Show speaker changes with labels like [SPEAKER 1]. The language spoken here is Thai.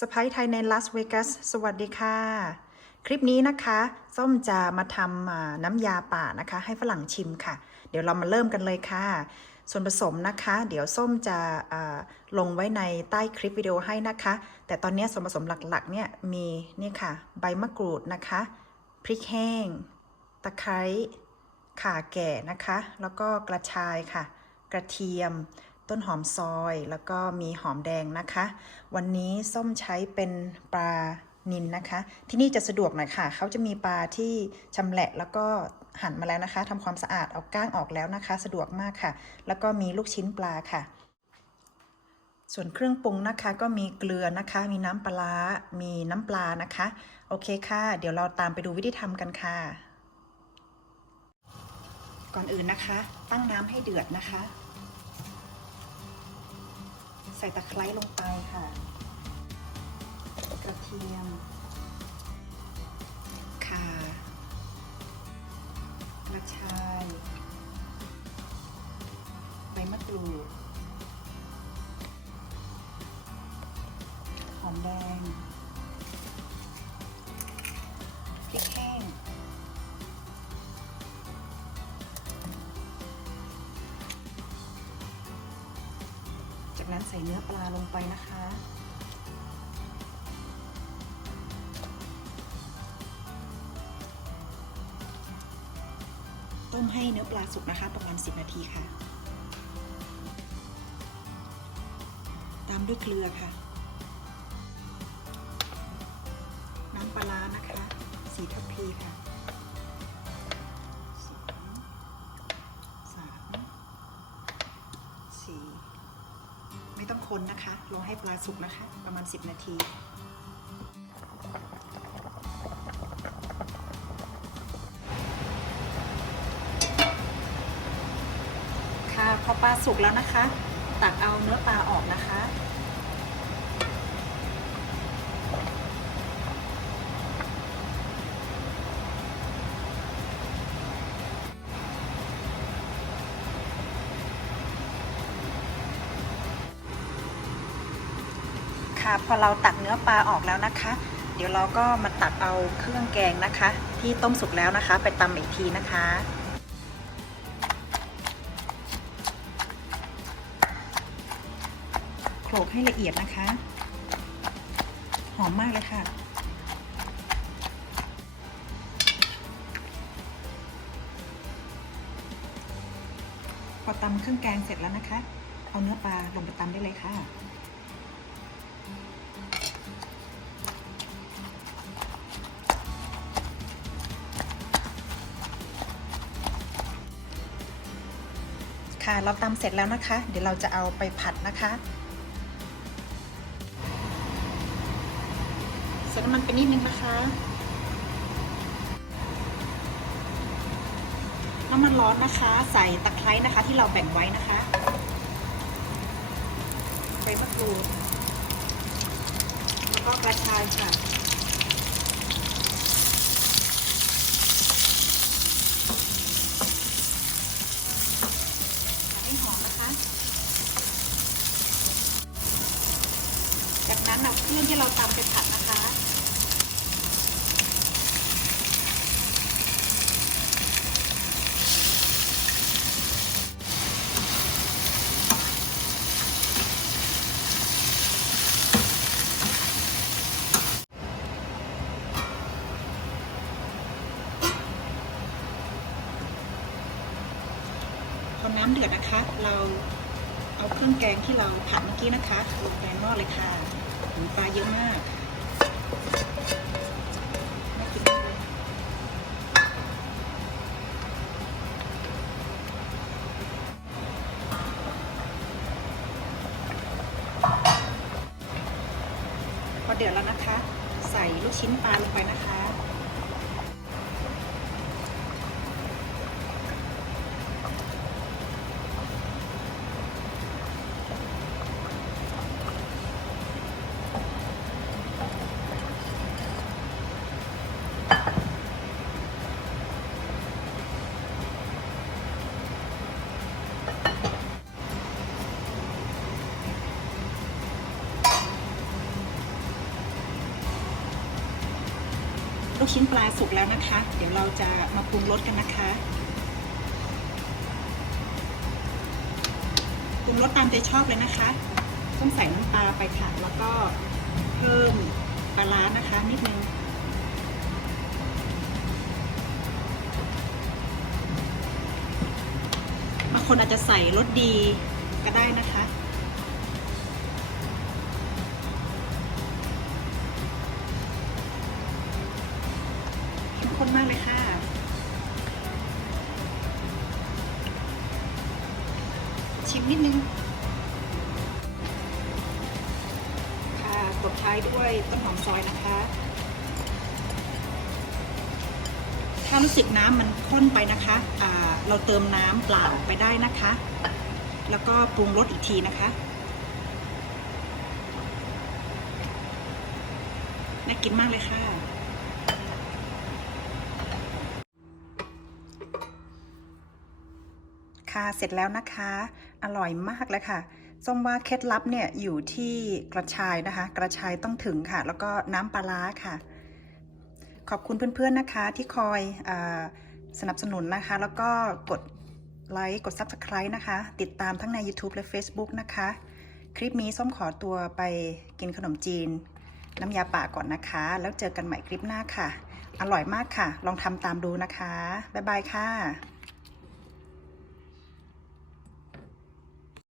[SPEAKER 1] สไปไทยในลาสเวกัสสวัสดีค่ะ คลิปนี้นะคะ ส้มจะมาทำน้ำยาป่านะคะ ให้ฝรั่งชิมค่ะ เดี๋ยวเรามาเริ่มกันเลยค่ะ ส่วนผสมนะคะ เดี๋ยวส้มจะลงไว้ในใต้คลิปวิดีโอให้นะคะ แต่ตอนนี้ส่วนผสมหลักๆเนี่ยมีนี่ค่ะ ใบมะกรูดนะคะ พริกแห้ง ตะไคร้ข่าแก่นะคะ แล้วก็กระชายค่ะ กระเทียม ต้นหอมซอยแล้วก็มีหอมแดงนะคะ วันนี้ส้มใช้เป็นปลานินนะคะ ที่นี่จะสะดวกหน่อยค่ะ เขาจะมีปลาที่ชำแหละแล้วก็หั่นมาแล้วนะคะทำความสะอาดเอาก้างออกแล้วนะคะ สะดวกมากค่ะ แล้วก็มีลูกชิ้นปลาค่ะ ส่วนเครื่องปรุงนะคะก็มีเกลือนะคะ มีน้ำปลาร้ามีน้ำปลานะคะ โอเคค่ะ เดี๋ยวเราตามไปดูวิธีทำกันค่ะ ก่อนอื่นนะคะ ตั้งน้ำให้เดือดนะคะ ใส่ตะไคร้ลงไปค่ะ กระเทียมข่ากระชายใบมะกรูดหอมแดงพริกแห้ง จากนั้นใส่เนื้อปลาลงไปนะคะ ต้มให้เนื้อปลาสุกนะคะ ประมาณ 10 นาทีค่ะ ตามด้วยเกลือค่ะ น้ำปลาร้านะคะ สีทัพพีค่ะ คนนะคะรอให้ปลาสุกนะคะ ประมาณ 10 นาที ค่ะพอปลาสุกแล้วนะคะ ตักเอาเนื้อปลาออกนะคะ พอเราตักเนื้อปลาออกแล้วนะคะ เดี๋ยวเราก็มาตักเอาเครื่องแกงนะคะ ที่ต้มสุกแล้วนะคะ ไปตำอีกทีนะคะโขลกให้ละเอียดนะคะ หอมมากเลยค่ะพอตำเครื่องแกงเสร็จแล้วนะคะ เอาเนื้อปลาลงไปตำได้เลยค่ะ ค่ะ เราตำเสร็จแล้วนะคะ เดี๋ยวเราจะเอาไปผัดนะคะใส่น้ำมันไปนิดนึงนะคะน้ำมันร้อนนะคะ ใส่ตะไคร้นะคะ ที่เราแบ่งไว้นะคะใบมะกรูดแล้วก็กระชายค่ะ ให้หอมนะคะ จากนั้นเอาเค รื่องที่เราตำไปผัดนะคะ พอน้ำเดือดนะคะ เราเอาเครื่องแกงที่เราผัดเมื่อกี้นะคะลงแกงหม้อเลยค่ะ หูปลาเยอะมากน่ากินมากเลยพอเดือดแล้วนะคะ ใส่ลูกชิ้นปลาลงไปนะคะ ลูกชิ้นปลาสุกแล้วนะคะ เดี๋ยวเราจะมาปรุงรสกันนะคะปรุงรสตามใจชอบเลยนะคะ ต้องใส่น้ำปลาไปค่ะ แล้วก็เพิ่มปลาร้านะคะ นิดนึง บางคนอาจจะใส่รสดีก็ได้นะคะ ชิมนิดนึง ค่ะตบท้ายด้วยต้นหอมซอยนะคะ ถ้ารู้สึกน้ำมันข้นไปนะคะอ่าเราเติมน้ำเปล่าไปได้นะคะ แล้วก็ปรุงรสอีกทีนะคะน่ากินมากเลยค่ะ ค่ะ เสร็จแล้วนะคะ อร่อยมากเลยค่ะ ส้มว่าเคล็ดลับเนี่ยอยู่ที่กระชายนะคะ กระชายต้องถึงค่ะ แล้วก็น้ำปลาร้าค่ะ ขอบคุณเพื่อนๆนะคะที่คอยอสนับสนุนนะคะ แล้วก็กดไลค์ กด Subscribe นะคะ ติดตามทั้งใน YouTube และ Facebook นะคะ คลิปนี้ส้มขอตัวไปกินขนมจีน น้ำยาป่าก่อนนะคะ แล้วเจอกันใหม่คลิปหน้าค่ะ อร่อยมากค่ะ ลองทำตามดูนะคะ บ๊ายบายค่ะ